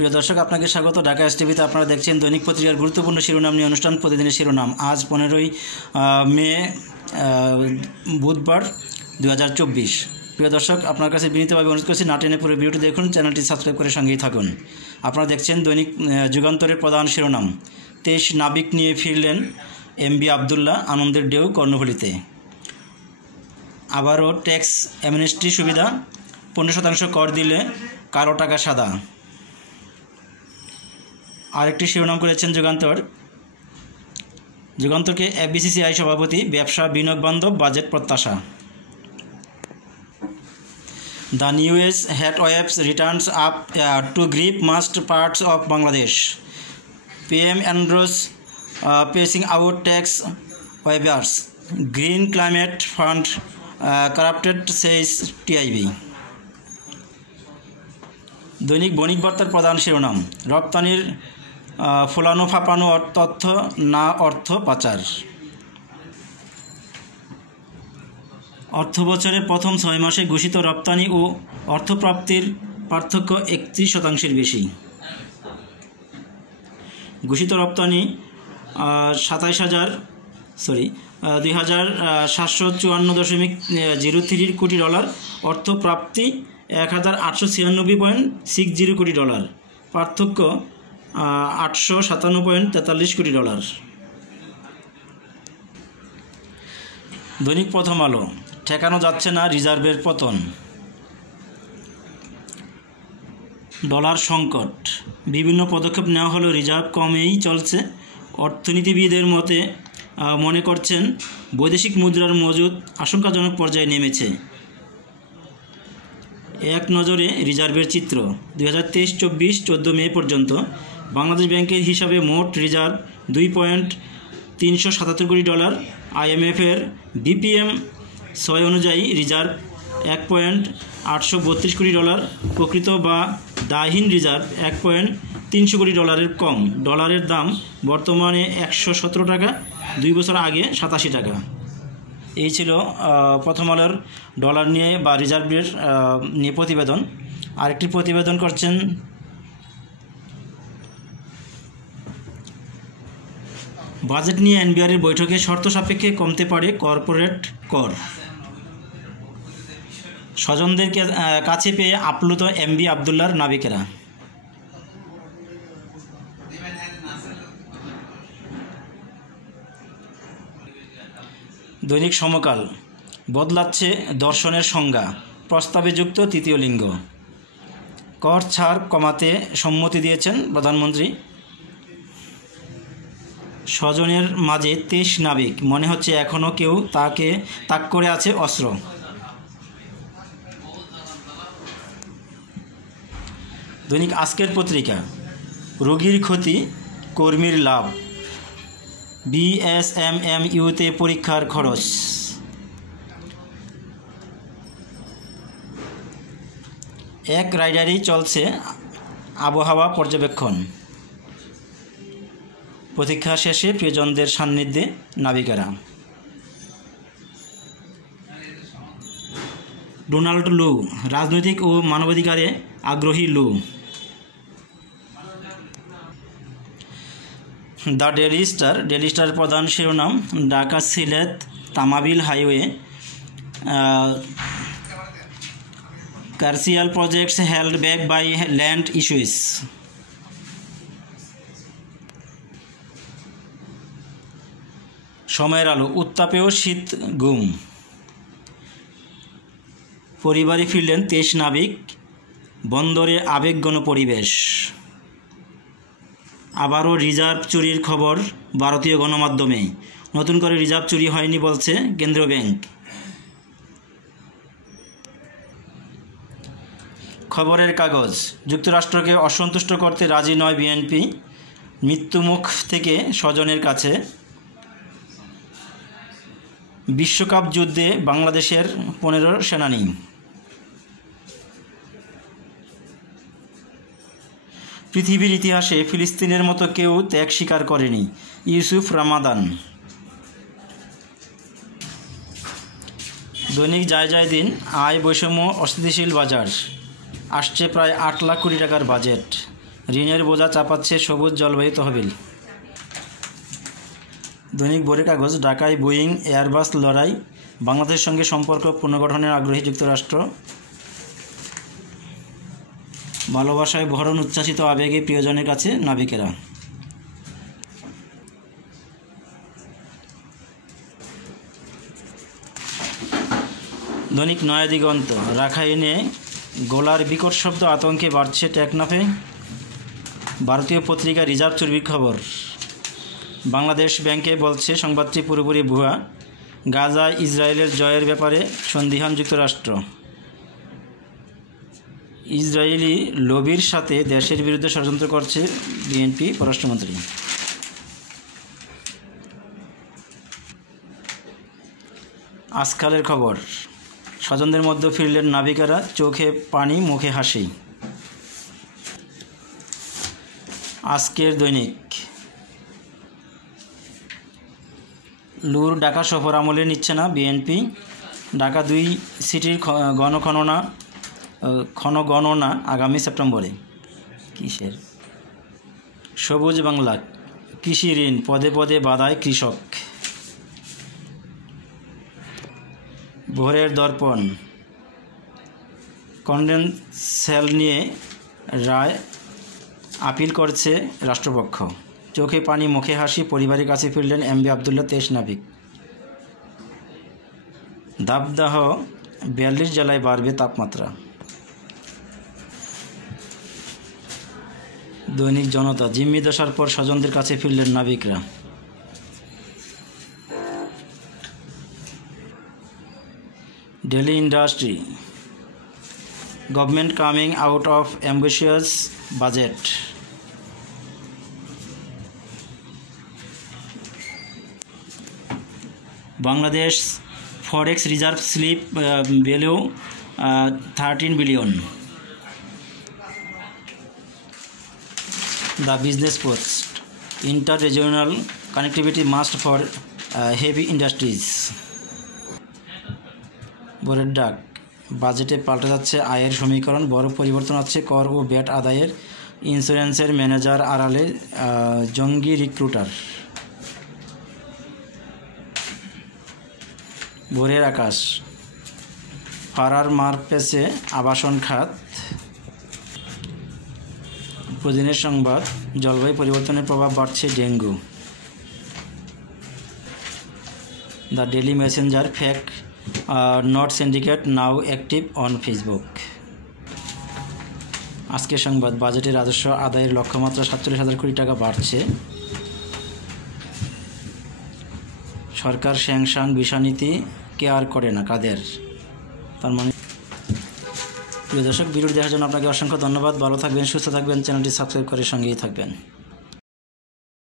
প্রিয় দর্শক, আপনাকে স্বাগত ঢাকা এসটিভিতে। আপনারা দেখছেন দৈনিক পত্রিকার গুরুত্বপূর্ণ শিরোনাম নিয়ে অনুষ্ঠান প্রতিদিনের শিরোনাম। আজ 15ই মে বুধবার 2024। প্রিয় দর্শক, আপনার কাছে বিনীতভাবে অনুরোধ করছি, না টেনে পুরো ভিডিওটি দেখুন, চ্যানেলটি সাবস্ক্রাইব করে সঙ্গেই থাকুন। আপনারা দেখছেন দৈনিক যুগান্তরের প্রধান শিরোনাম। 23 নাবিক নিয়ে ফিরলেন MV আবদুল্লাহ, আনন্দের ঢেউ কর্ণফুলীতে। আবারও ট্যাক্স অ্যামনেস্টি সুবিধা, 15% কর দিলে কালো টাকা সাদা। আরেকটি শিরোনাম করেছেন যুগান্তরকে FBCCI সভাপতি, ব্যবসা বিনিয়োগ বান্ধব বাজেট প্রত্যাশা। The US heatwaves returns up to grip most parts of Bangladesh. PM Andros pacing out tax waivers. Green Climate Fund corrupted, says TIB. দৈনিক বণিক বার্তার প্রধান শিরোনাম। রপ্তানির ফোলানো ফাঁপানো তথ্য না অর্থ পাচার। অর্থ বছরের প্রথম 6 মাসে ঘোষিত রপ্তানি ও অর্থপ্রাপ্তির পার্থক্য 31% বেশি। ঘোষিত রপ্তানি 2754.03 কোটি ডলার, অর্থপ্রাপ্তি 1896.60 কোটি ডলার, পার্থক্য 857.43 কোটি ডলার। দৈনিক প্রথম আলো। ঠেকানো যাচ্ছে না রিজার্ভের পতন। ডলার সংকট, বিভিন্ন পদক্ষেপ নেওয়া হলেও রিজার্ভ কমেই চলছে। অর্থনীতিবিদের মনে করছেন বৈদেশিক মুদ্রার মজুদ আশঙ্কাজনক পর্যায়ে নেমেছে। এক নজরে রিজার্ভের চিত্র। 2023-24 14 মে পর্যন্ত বাংলাদেশ ব্যাংকের হিসাবে মোট রিজার্ভ 2.377 কোটি ডলার। IMF-এর BPM 6 অনুযায়ী রিজার্ভ 1.832 কোটি ডলার। প্রকৃত বা দায়হীন রিজার্ভ 1.300 কোটি ডলারের কম। ডলারের দাম বর্তমানে 117 টাকা, 2 বছর আগে 87 টাকা। এই ছিল প্রথম আলোর ডলার নিয়ে বা রিজার্ভের নিয়ে প্রতিবেদন। আরেকটি প্রতিবেদন করছেন বাজেট নিয়ে NBR-এর বৈঠকে শর্ত সাপেক্ষে কমতে পারে কর্পোরেট কর। স্বজনদের কাছে পেয়ে আপ্লুত MV আবদুল্লাহর নাবিকেরা। দৈনিক সমকাল। বদলাচ্ছে দর্শনের সংজ্ঞা, প্রস্তাবে যুক্ত তৃতীয় লিঙ্গ। কর ছাড় কমাতে সম্মতি দিয়েছেন প্রধানমন্ত্রী। স্বজনের মাঝে 23 নাবিক, মনে হচ্ছে এখনও কেউ তাকে তাক করে আছে অস্ত্র। দৈনিক আজকের পত্রিকা। রোগীর ক্ষতি, কর্মীর লাভ। BSMMUতে পরীক্ষার খরচ। এক রাইডারেই চলছে আবহাওয়া পর্যবেক্ষণ। প্রতীক্ষা শেষে প্রিয়জনদের সান্নিধ্যে নাবিকেরা। ডোনাল্ড লু, রাজনৈতিক ও মানবাধিকারে আগ্রহী লু। দ্য ডেইলি স্টার প্রধান শিরোনাম। Dhaka Sylhet Tamabil highway commercial projects held back by land issues. সময়ের আলো। উত্তাপেও শীত গুম। পরিবারে ফিরলেন 23 নাবিক, বন্দরে আবেগঘন পরিবেশ। আবারও রিজার্ভ চুরির খবর ভারতীয় গণমাধ্যমে। নতুন করে রিজার্ভ চুরি হয়নি বলছে কেন্দ্রীয় ব্যাংক। খবরের কাগজ। যুক্তরাষ্ট্রকে অসন্তুষ্ট করতে রাজি নয় বিএনপি, মৃত্যুমুখ থেকে স্বজনের কাছে। বিশ্বকাপ যুদ্ধে বাংলাদেশের 15 সেনানী। পৃথিবীর ইতিহাসে ফিলিস্তিনের মতো কেউ ত্যাগ স্বীকার করেনি, ইউসুফ রামাদান। দৈনিক যায় দিন। আয় বৈষম্য, অস্থিতিশীল বাজার। আসছে প্রায় 8 লাখ কোটি টাকার বাজেট। ঋণের বোঝা চাপাচ্ছে সবুজ জলবায়ু তহবিল। দৈনিক ভোরের কাগজ, ঢাকায় বোয়িং এয়ারবাস লড়াই, বাংলাদেশের সঙ্গে সম্পর্ক পুনর্গঠনের আগ্রহী যুক্তরাষ্ট্র। ভালোবাসায় ভরণ উচ্ছ্বাসিত আবেগে প্রিয়জনের কাছে নাবিকেরা। দৈনিক নয়া দিগন্ত, রাখাইনে গোলার বিকট শব্দ, আতঙ্কে বাড়ছে টেকনাফে। ভারতীয় পত্রিকা রিজার্ভ চুরির খবর। বাংলাদেশ ব্যাংকে বলছে সংবাদটি পুরোপুরি ভুয়া। গাজা ইসরায়েলের জয়ের ব্যাপারে সন্দিহান যুক্তরাষ্ট্র। ইসরায়েলি লবির সাথে দেশের বিরুদ্ধে ষড়যন্ত্র করছে বিএনপি পররাষ্ট্রমন্ত্রী। আজকালের খবর, স্বজনদের মধ্যে ফিরলেন নাবিকেরা, চোখে পানি মুখে হাসি। আজকের দৈনিক, লুর ঢাকা সফর আমলে নিচ্ছে না বিএনপি। ঢাকা 2 সিটির ক্ষণগণনা আগামী সেপ্টেম্বরে। কিসের? সবুজ বাংলা, কৃষি ঋণ পদে পদে বাধায় কৃষক। ভোরের দর্পণ, কন্ডেন্সেল নিয়ে রায় আপিল করছে রাষ্ট্রপক্ষ। চোখে পানি মুখে হাসি, পরিবারের কাছে ফিরলেন এমভি আবদুল্লাহ 23 নাবিক। দাবদাহ 42 জেলায় বাড়বে তাপমাত্রা। দৈনিক জনতা, জিম্মি দশার পর স্বজনদের কাছে ফিরলেন নাবিকরা। Daily industry, government coming out of ambitious budget. Bangladesh forex reserve slip value 13 billion. The business post, inter regional connectivity must for heavy industries. Bhorer Dak, বাজেটে পাল্টে যাচ্ছে আয়ের সমীকরণ, বড় পরিবর্তন হচ্ছে কর ও ভ্যাট আদায়ের। ইন্স্যুরেন্সের ম্যানেজার আড়ালে জঙ্গি রিক্রুটার। ভোরের আকাশ, ফারার মার পেছে আবাসন খাত। প্রতিদিনের সংবাদ, জলবায়ু পরিবর্তনের প্রভাব বাড়ছে dengue. The daily Messenger, fake note syndicate now active on Facebook. আজকের সংবাদ, বাজেটের রাজস্ব আদায়ের লক্ষ্যমাত্রা 47,000 কোটি টাকা বাড়ছে। সরকার স্যাংশন বিষয়নীতি কেয়ার করে না কাদের? তার মানে প্রিয় দর্শক, ভিডিওটি দেখার জন্য আপনাকে অসংখ্য ধন্যবাদ। ভালো থাকবেন, সুস্থ থাকবেন, চ্যানেলটি সাবস্ক্রাইব করে সঙ্গেই থাকবেন।